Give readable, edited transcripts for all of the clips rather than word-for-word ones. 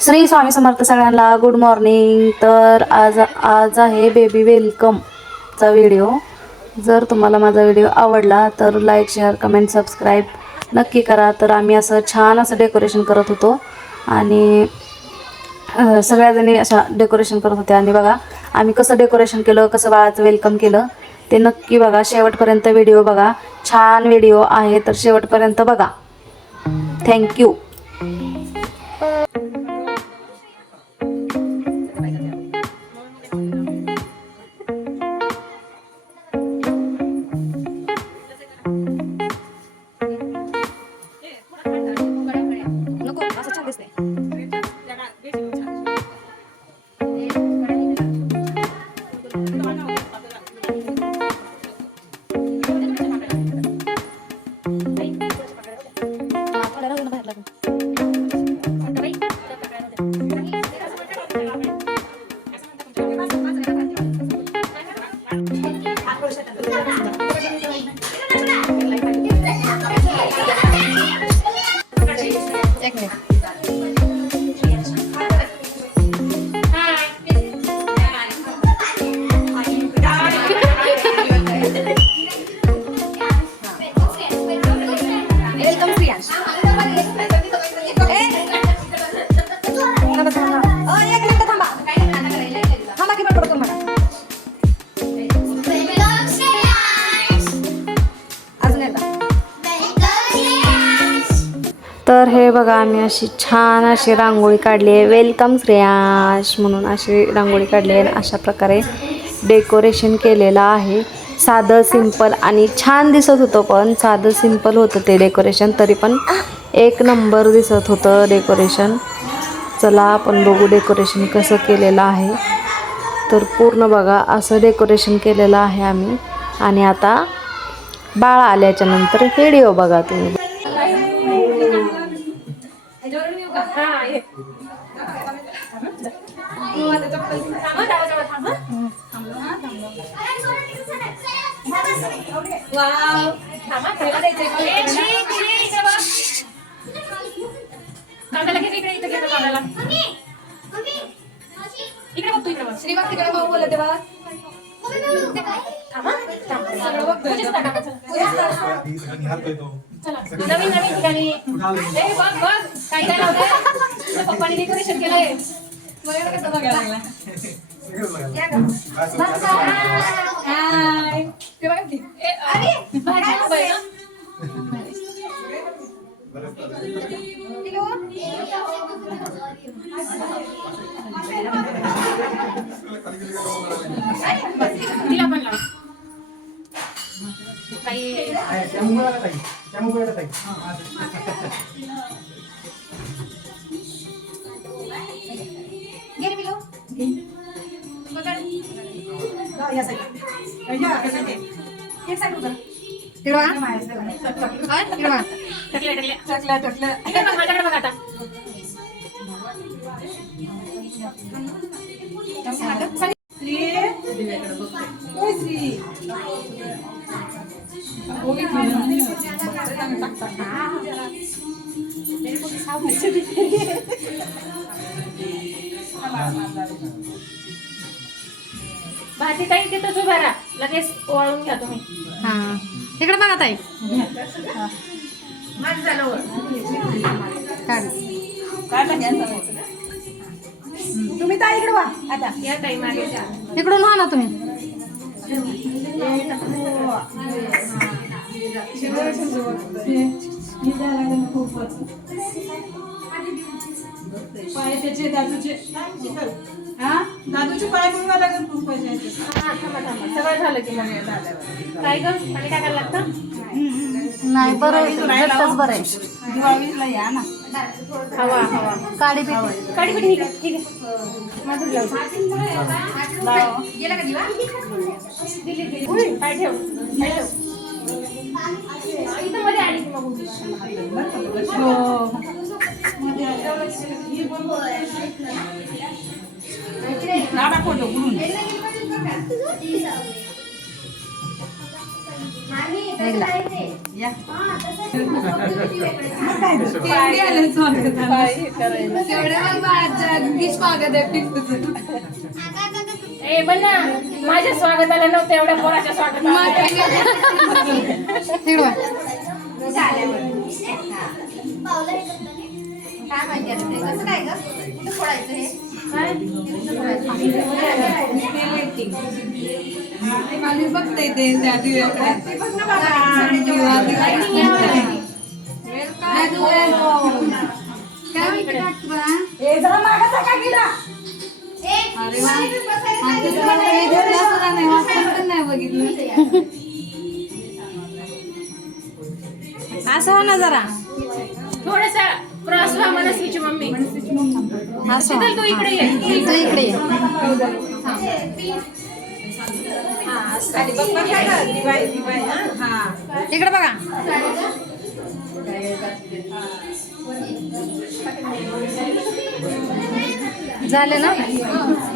श्री स्वामी समर्थ सगळ्यांना good morning. तर आज आज आहे बेबी वेलकमचा व्हिडिओ. जर तुम्हाला माझा व्हिडिओ आवडला तर लाईक शेअर कमेंट सबस्क्राईब नक्की करा. तर आम्ही असं छान असं डेकोरेशन करत होतो आणि सगळ्याजणी अशा डेकोरेशन करत होत्या. आणि बघा आम्ही कसं डेकोरेशन केलं, कसं बाळाचं वेलकम केलं ते नक्की बघा. शेवटपर्यंत व्हिडिओ बघा, छान व्हिडिओ आहे तर शेवटपर्यंत बघा. थँक्यू. तर हे बघा आम्ही अशी छान अशी रांगोळी काढली आहे, वेलकम श्रेयांश म्हणून अशी रांगोळी काढली आहे. अशा प्रकारे डेकोरेशन केलेलं आहे. साधं सिंपल आणि छान दिसत होतं, पण साधं सिंपल होतं ते डेकोरेशन, तरी पण एक नंबर दिसत होतं डेकोरेशन. चला आपण बघू डेकोरेशन कसं केलेलं आहे. तर पूर्ण बघा असं डेकोरेशन केलेलं आहे आम्ही. आणि आता बाळ आल्याच्या नंतर व्हिडिओ बघा तुम्ही. श्रीमंत तिकडे भाऊ बोलत तेव्हा नवीन नवीन ठिकाणी काय काय लावलंय पप्पाने डेकोरेशन केलंय. कसं बघायला ते बघा की तिला पण लाव काही भाजी ताई तिथंच उभा राहा, लगेच ओवाळून घ्या तुम्ही. हा इकडे बघा ताई. तुम्ही ताई इकडे वा. आता या ताई मागे इकडून व्हा ना तुम्ही. पाय त्याचे दादूचे दादूचे पाय म्हणून लागेल खूप पैसे. सगळं झालं की मग काय ग आणि काय करायला लागतं. नाही बरं घट्टच बरं आहे. दिवाळीला या ना. हवा हवा काळी पिठी काढी पिठी ठीक आहे ठीक आहे. माझं ब्लाऊज गेला का दिवा दिली काय ठेव इथं मध्ये आली की मग नाडा फोटो ए पण ना माझ्या स्वागताला नव्हतं एवढ्या पोराच्या स्वागताला बघते ते त्या नाही बघितलं असं हो ना जरा थोडस क्रॉस व्हा मनस्वीची मम्मी शीतल तू इकडे ये इकडे बघा झाले ना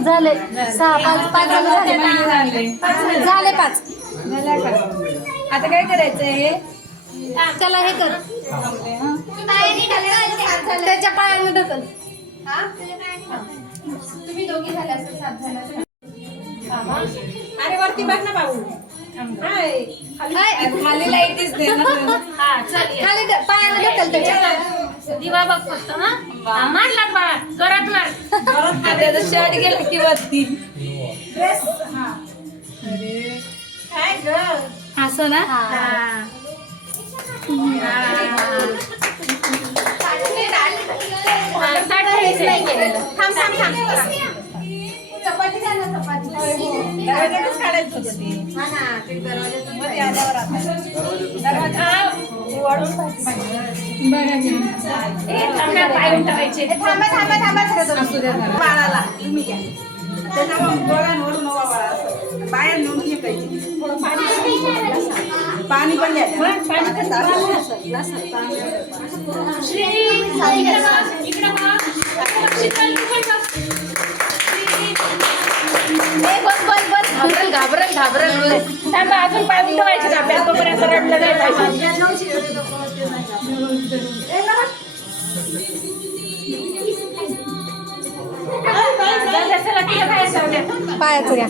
झाले 6 झाले 5 आता काय करायचंय त्याला हे कर त्याच्या पायाने ढकल तुम्ही दोघी झाल्या असं 7 झाल्या अरे वरती बघ ना भाऊ खाली लाईटीच दे ना हा चल ये. खाली पायाने ढकल त्याच्या दिवा बघ फक्त हा मारला बाळा जोरात मार आता शर्ट गेला की वरती असं ना चपाती द्या ना चपाती काढायचं होतं ते हा ना ते मध्ये आल्यावर आता पाय उठवायचे बाळाला तुम्ही घ्या त्याच्या डोळ्यांवरून बाळा बाहेर नेऊन फेकायची थोडं पाणी पण द्या श्री इकडे बघ इकडे बघ शीतल तू पण बघ घाबरल थांबा अजून पाय उठवायचे ना आपल्या तोपर्यंत रडलं नाही पाहिजे चला तिला काय जाऊया पायाचं घ्या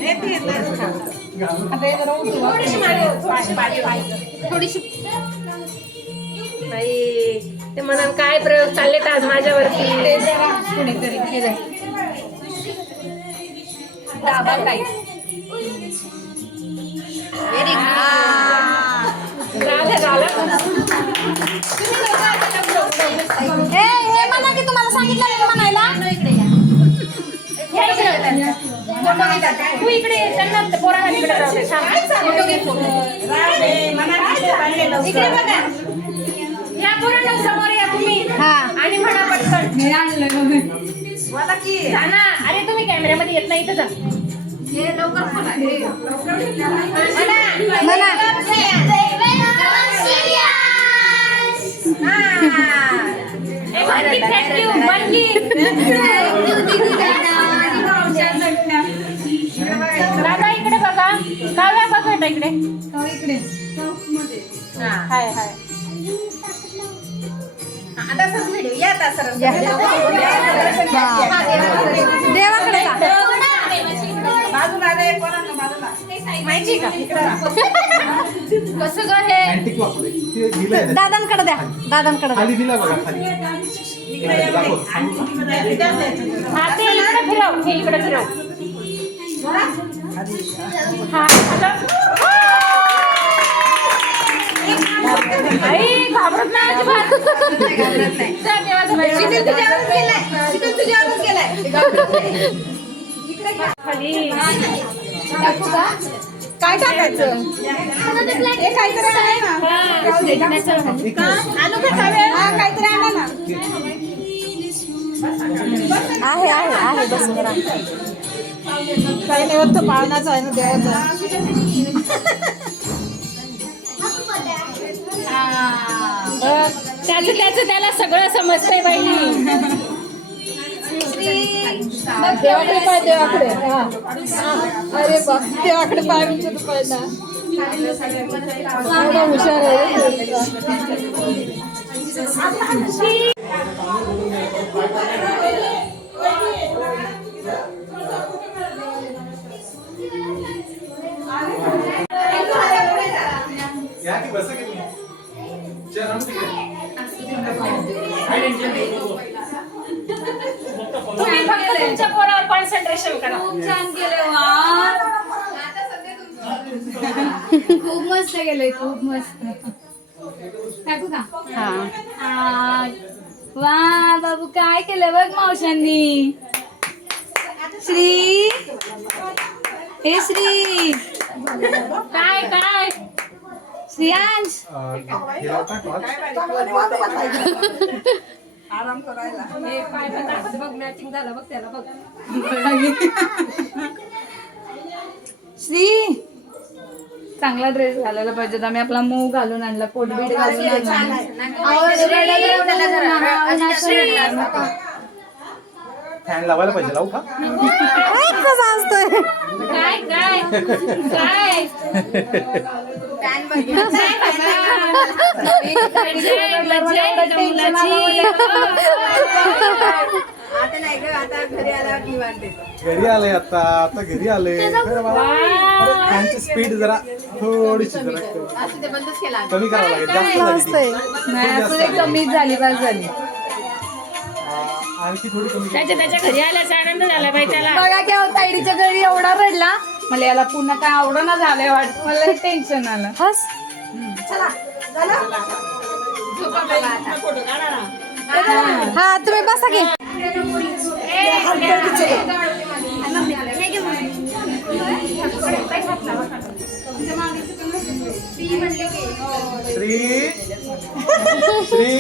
थोडीशी बाई ते म्हणाल काय प्रयोग चाललेत आज माझ्यावरती हे म्हणा की तुम्हाला सांगितलं नाही म्हणायला तू इकडे ये, त्यांना पोरांना तिकडे जाऊ दे. थांब. इकडे बघा या पोरांना समोर या तुम्ही हा आणि म्हणा पटकन जा ना. अरे तुम्ही कॅमेऱ्यामध्ये येत नाही इथं जा म्हणा थँक्यू मनगी दादा इकडे बघा काव्या बघा ना इकडे हाय हाय देवाकडे जा माहिती का कसं ग हे दादांकडे द्या दादांकडे द्या खाली दिला बघा खाली हा ते इकडे फिरव हे इकडे फिरव हा आई घाबरत नाही अजिबात जा देवाचं बाई. खाली काय टाकायचं हे काहीतरी आहे ना आणू का खावे काहीतरी आणा ना आहे बस करा काही नाही होतं पाळणाचं आहे ना देवाचं त्याचं त्याला सगळं समजतंय बाई देवाकडे पाय देवाकडे अरे बा देवाकडे पाय म्हणजे पहिला हुशार आहे. तुम्ही फक्त तुमच्या पोरावर कॉन्सन्ट्रेशन करा. छान केलं वा. खूप मस्त केलंय, खूप मस्त. टाकू का? हा. वा बाबू काय केलं बघ मावशांनी. श्री हे श्री काय काय श्रियांश आराम करायला. हे काय पण दाखवते बघ, मॅचिंग झालं बघ त्याला बघ. श्री चांगला ड्रेस घालायला पाहिजे. आम्ही आपला मूग घालून आणला, कोटबीट घालून आणला. फॅन लावायला पाहिजे, लावू का? कसं असतंय. काय काय काय आता नाही ग, आता घरी आल्यावर निवांत येतो. घरी आले आता घरी आले. फॅनची स्पीड जरा थोडीशी जरा कमी करावं लागेल, जास्त झाली ती. नाही असं ते कमीच झाली, बस झाली. आणखी थोडी कमी त्याच्या घरी आल्याचा आनंद झाला बाई त्याला. बघा की अहो, ताईडीच्या घरी एवढा रडला. मला याला पुन्हा काय आवडणं झालंय वाटत. मला टेन्शन आलं. हस. हा तुम्ही बसा की. श्री श्री